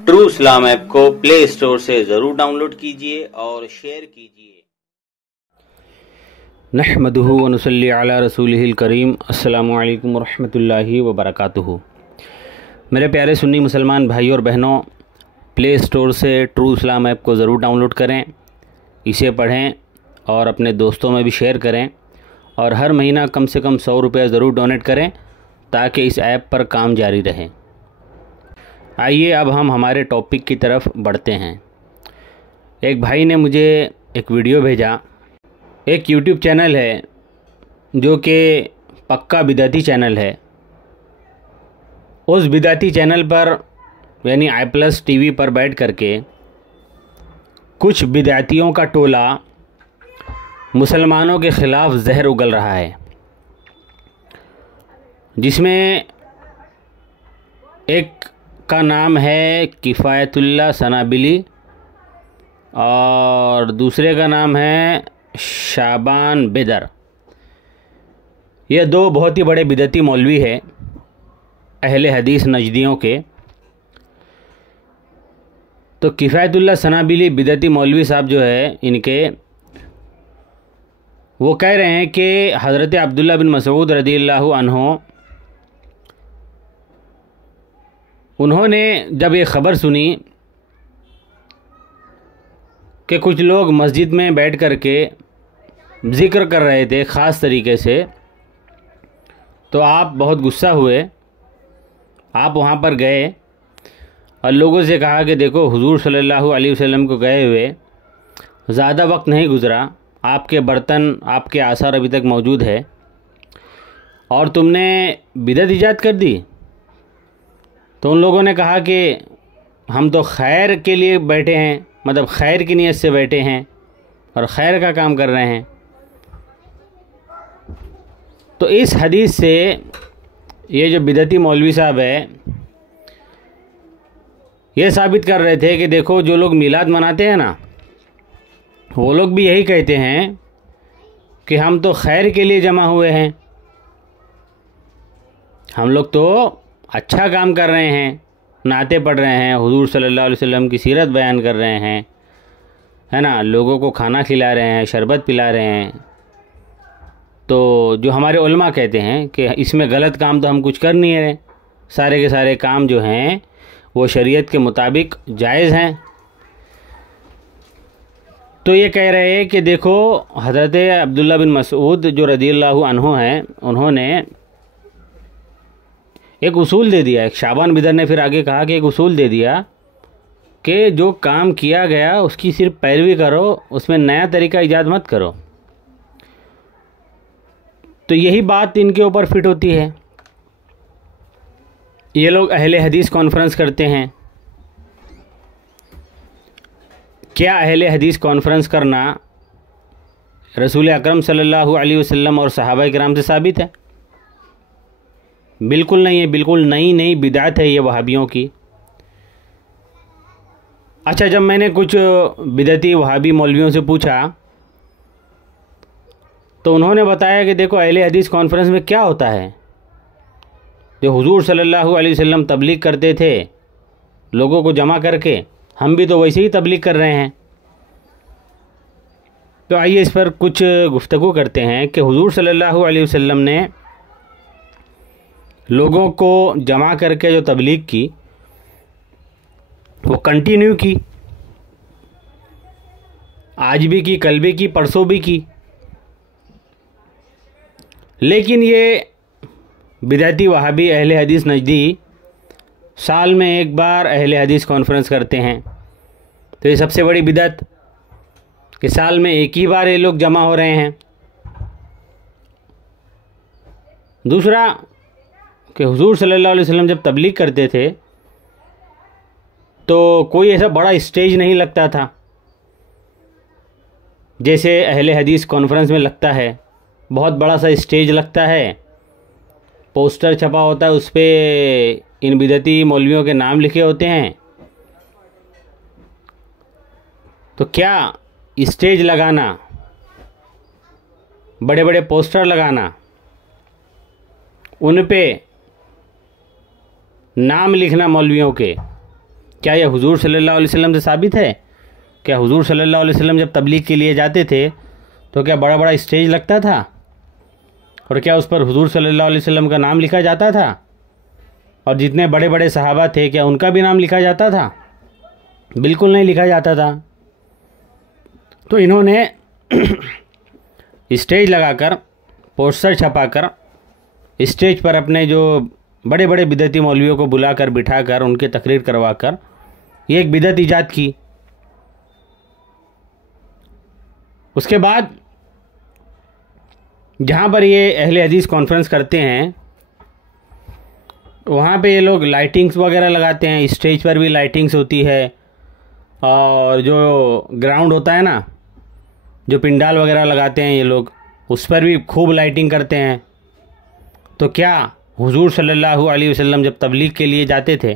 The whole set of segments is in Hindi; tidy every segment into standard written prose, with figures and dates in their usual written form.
ट्रू इस्लाम ऐप को प्ले स्टोर से ज़रूर डाउनलोड कीजिए और शेयर कीजिए। नहमदुहु व नुसल्ली अला रसूलिहिल करीम। अस्सलामु अलैकुम वरहमतुल्लाहि वबरकातुहु। मेरे प्यारे सुन्नी मुसलमान भाई और बहनों, प्ले स्टोर से ट्रू इस्लाम ऐप को ज़रूर डाउनलोड करें, इसे पढ़ें और अपने दोस्तों में भी शेयर करें और हर महीना कम से कम 100 रुपये ज़रूर डोनेट करें ताकि इस ऐप पर काम जारी रहे। आइए अब हम हमारे टॉपिक की तरफ बढ़ते हैं। एक भाई ने मुझे एक वीडियो भेजा। एक यूट्यूब चैनल है जो कि पक्का बिदाती चैनल है। उस बिदाती चैनल पर यानी i+ टीवी पर बैठ करके कुछ बिदातियों का टोला मुसलमानों के ख़िलाफ़ जहर उगल रहा है, जिसमें एक का नाम है किफ़ायतुल्लाह सनाबिली और दूसरे का नाम है शाबान बेदर। ये दो बहुत ही बड़े बिदती मौलवी है अहले हदीस नजदियों के। तो किफ़ायतुल्लाह सनाबिली बिदती मौलवी साहब जो है इनके, वो कह रहे हैं कि हज़रत अब्दुल्लाह बिन मसूद रज़ियल्लाहु अन्हु, उन्होंने जब ये ख़बर सुनी कि कुछ लोग मस्जिद में बैठ कर के ज़िक्र कर रहे थे ख़ास तरीके से, तो आप बहुत गुस्सा हुए। आप वहाँ पर गए और लोगों से कहा कि देखो, हुज़ूर सल्लल्लाहु अलैहि वसल्लम को गए हुए ज़्यादा वक्त नहीं गुज़रा, आपके बर्तन, आपके आसार अभी तक मौजूद है और तुमने बिदअत ईजाद कर दी। तो उन लोगों ने कहा कि हम तो खैर के लिए बैठे हैं, मतलब खैर की नीयत से बैठे हैं और खैर का काम कर रहे हैं। तो इस हदीस से ये जो बिदती मौलवी साहब है ये साबित कर रहे थे कि देखो, जो लोग मिलाद मनाते हैं ना, वो लोग भी यही कहते हैं कि हम तो खैर के लिए जमा हुए हैं, हम लोग तो अच्छा काम कर रहे हैं, नाते पढ़ रहे हैं, हुज़ूर सल्लल्लाहु अलैहि वसल्लम की सीरत बयान कर रहे हैं, है ना, लोगों को खाना खिला रहे हैं, शरबत पिला रहे हैं। तो जो हमारे उलमा कहते हैं कि इसमें गलत काम तो हम कुछ कर नहीं रहे, सारे के सारे काम जो हैं वो शरीयत के मुताबिक जायज़ हैं। तो ये कह रहे हैं कि देखो, हज़रत अब्दुल्लाह बिन मसूद जो रज़ियल्लाहु अन्हु हैं, उन्होंने एक उसूल दे दिया। एक शाबान बिदर ने फिर आगे कहा कि एक उसूल दे दिया कि जो काम किया गया उसकी सिर्फ पैरवी करो, उसमें नया तरीका ईजाद मत करो। तो यही बात इनके ऊपर फिट होती है। ये लोग अहले हदीस कॉन्फ्रेंस करते हैं। क्या अहले हदीस कॉन्फ्रेंस करना रसूल अकरम सल्लल्लाहु अलैहि वसल्लम और सहाबा किराम से साबित है? बिल्कुल नहीं है। बिल्कुल नई बिदात है ये वहाबियों की। अच्छा, जब मैंने कुछ बिदती वहाबी मौलवियों से पूछा तो उन्होंने बताया कि देखो, अहले हदीस कॉन्फ्रेंस में क्या होता है, जो हुजूर सल्लल्लाहु अलैहि वसल्लम तबलीग करते थे लोगों को जमा करके, हम भी तो वैसे ही तबलीग कर रहे हैं। तो आइए इस पर कुछ गुफ्तगू करते हैं कि हुजूर सल्लल्लाहु अलैहि वसल्लम ने लोगों को जमा करके जो तबलीग की वो कंटिन्यू की, आज भी की, कल भी की, परसों भी की। लेकिन ये बिदाती वहाबी अहले हदीस नजदी साल में एक बार अहले हदीस कॉन्फ्रेंस करते हैं। तो ये सबसे बड़ी बिदअत कि साल में एक ही बार ये लोग जमा हो रहे हैं। दूसरा कि हुजूर सल्लल्लाहु अलैहि वसल्लम जब तबलीग करते थे तो कोई ऐसा बड़ा स्टेज नहीं लगता था जैसे अहले हदीस कॉन्फ्रेंस में लगता है। बहुत बड़ा सा स्टेज लगता है, पोस्टर छपा होता है, उस पर इन बिदती मौलवियों के नाम लिखे होते हैं। तो क्या स्टेज लगाना, बड़े बड़े पोस्टर लगाना, उन पे नाम लिखना मौलवियों के, क्या यह हुजूर सल्लल्लाहु अलैहि वसल्लम से साबित है? क्या हुजूर सल्लल्लाहु अलैहि वसल्लम जब तबलीग के लिए जाते थे तो क्या बड़ा बड़ा स्टेज लगता था और क्या उस पर हुजूर सल्लल्लाहु अलैहि वसल्लम का नाम लिखा जाता था? और जितने बड़े बड़े सहाबा थे क्या उनका भी नाम लिखा जाता था? बिल्कुल नहीं लिखा जाता था। तो इन्होंने स्टेज लगाकर, पोस्टर छपाकर, स्टेज पर अपने जो बड़े बड़े बिदअती मौलवियों को बुलाकर बिठाकर उनके तकरीर करवाकर ये एक बिदअत ईजाद की। उसके बाद जहाँ पर ये अहले हदीस कॉन्फ्रेंस करते हैं वहाँ पे ये लोग लाइटिंग्स वगैरह लगाते हैं। स्टेज पर भी लाइटिंग्स होती है और जो ग्राउंड होता है ना, जो पिंडाल वगैरह लगाते हैं ये लोग, उस पर भी खूब लाइटिंग करते हैं। तो क्या हुजूर सल्लल्लाहु अलैहि वसल्लम जब तबलीग के लिए जाते थे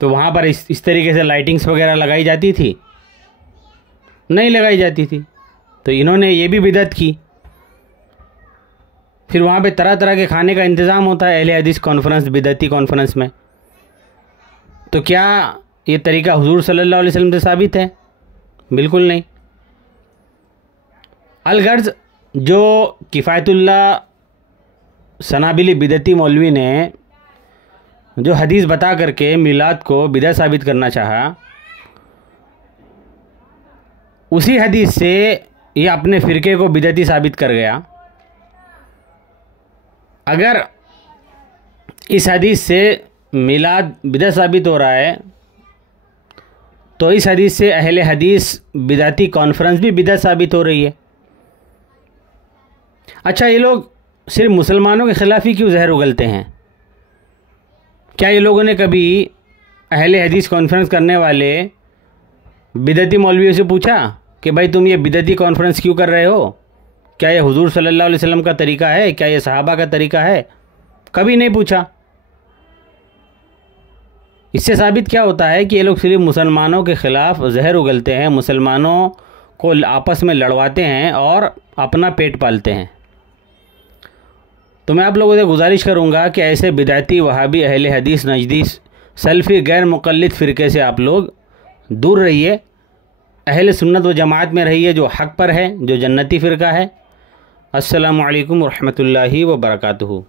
तो वहाँ पर इस तरीके से लाइटिंग्स वगैरह लगाई जाती थी? नहीं लगाई जाती थी। तो इन्होंने ये भी बिदअत की। फिर वहाँ पे तरह तरह के खाने का इंतज़ाम होता है अहले हदीस कॉन्फ्रेंस, बिदअती कॉन्फ्रेंस में। तो क्या ये तरीका हुजूर सल्लल्लाहु अलैहि वसल्लम से साबित है? बिल्कुल नहीं। अलगर्ज जो किफ़ायतुल्लाह सनाबिली बिदअती मौलवी ने जो हदीस बता करके मिलाद को बिदअत साबित करना चाहा, उसी हदीस से ये अपने फ़िरके को बिदअती साबित कर गया। अगर इस हदीस से मिलाद बिदअत साबित हो रहा है तो इस हदीस से अहले हदीस बिदअती कॉन्फ्रेंस भी बिदअत साबित हो रही है। अच्छा, ये लोग सिर्फ मुसलमानों के ख़िलाफ़ ही क्यों जहर उगलते हैं? क्या ये लोगों ने कभी अहले हदीस कॉन्फ्रेंस करने वाले बिदअती मौलवियों से पूछा कि भाई तुम ये बिदअती कॉन्फ्रेंस क्यों कर रहे हो? क्या ये हुजूर सल्लल्लाहु अलैहि वसल्लम का तरीका है? क्या ये सहाबा का तरीका है? कभी नहीं पूछा। इससे साबित क्या होता है कि ये लोग सिर्फ मुसलमानों के ख़िलाफ़ जहर उगलते हैं, मुसलमानों को आपस में लड़वाते हैं और अपना पेट पालते हैं। तो मैं आप लोगों से गुजारिश करूंगा कि ऐसे बिदअती वहाबी अहले हदीस नजदीस सल्फ़ी गैर मुक़ल्लिद फ़िरके से आप लोग दूर रहिए। अहले सुन्नत व जमात में रहिए जो हक़ पर है, जो जन्नती फ़िरका है। अस्सलामु अलैकुम व रहमतुल्लाहि व बरकातुहू।